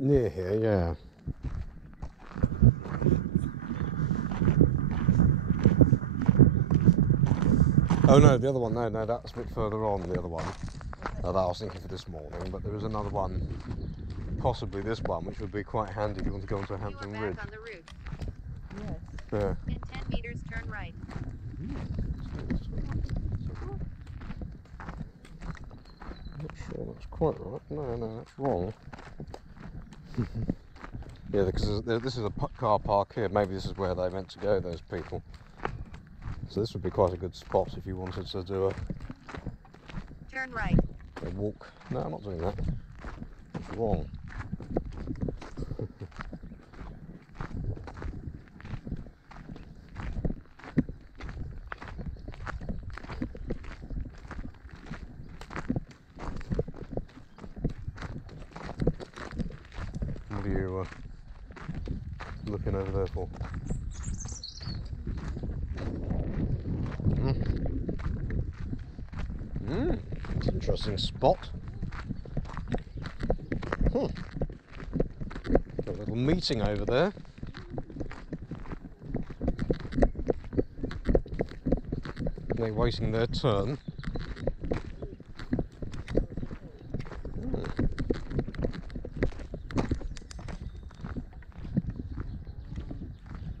Near here, yeah. Oh no, the other one, no, that's a bit further on, the other one. That I was thinking for this morning, but there is another one, possibly this one, which would be quite handy if you want to go onto a Hampton Ridge. On the route. Yes. Yeah. In 10 meters, turn right. I'm not sure that's quite right. No, that's wrong. Yeah, because this is a car park here. Maybe this is where they meant to go, those people. So this would be quite a good spot if you wanted to do Turn right. a walk. No, I'm not doing that. That's wrong. What are you looking over there for? It's an interesting spot. Got a little meeting over there. They're waiting their turn.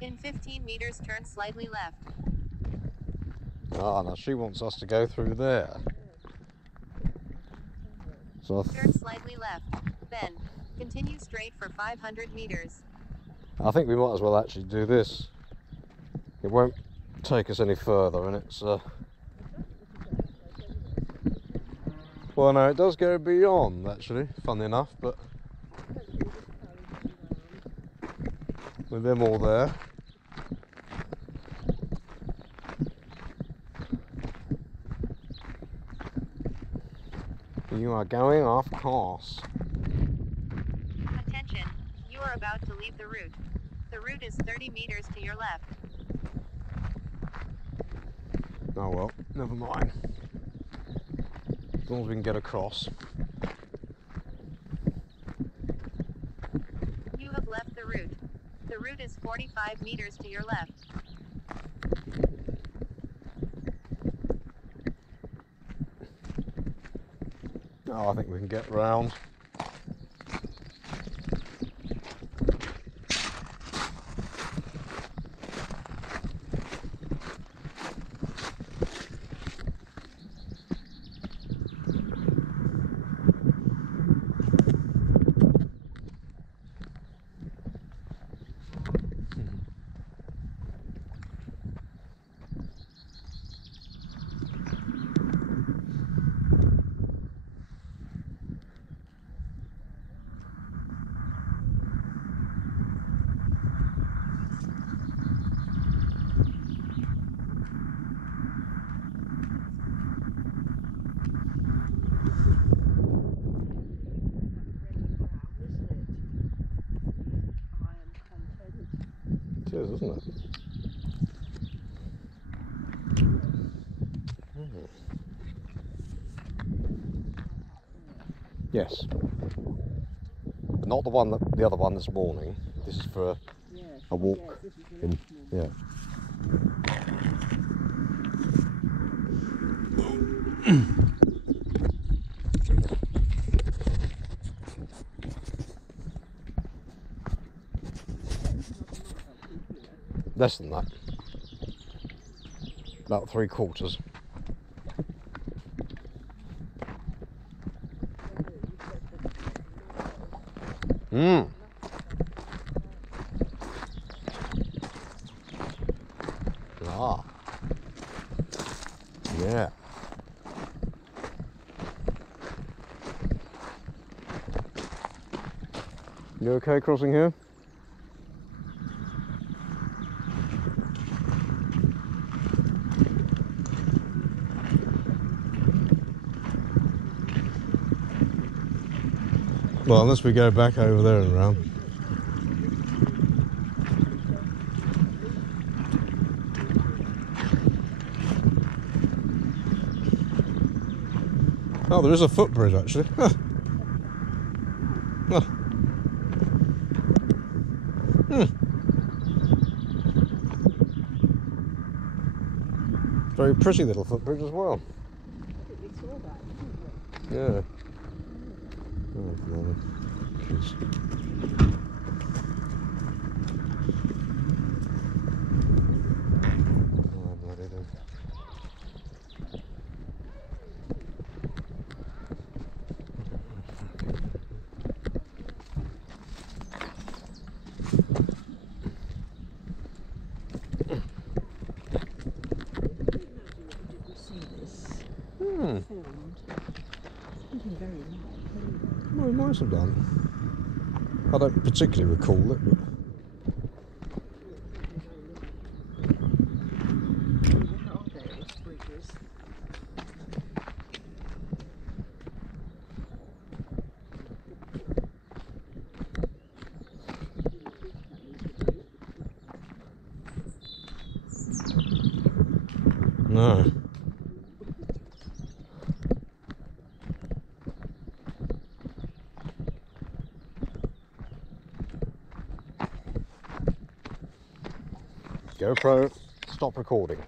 In 15 meters, turn slightly left. Ah, now she wants us to go through there. So Turn slightly left. Then, continue straight for 500 meters. I think we might as well actually do this. It won't take us any further, and it's well, no, it does go beyond actually, funny enough, but with them all there. You are going off course. Attention, you are about to leave the route. The route is 30 meters to your left. Oh well, never mind. As long as we can get across. You have left the route. The route is 45 meters to your left. Oh, I think we can get round. It is, isn't it? Yes. But not the one the other one this morning. This is for a walk. Yeah. Less than that. About 3/4. Ah. Yeah. You okay crossing here? Well, unless we go back over there and round. Oh, there is a footbridge actually. Oh. Very pretty little footbridge as well. We saw that, didn't we? Yeah. Oh, come on. Kids. Oh, bloody hell. Hmm. Something very nice. Well, we might have done. I don't particularly recall it, but What are those bridges? no. GoPro, stop recording.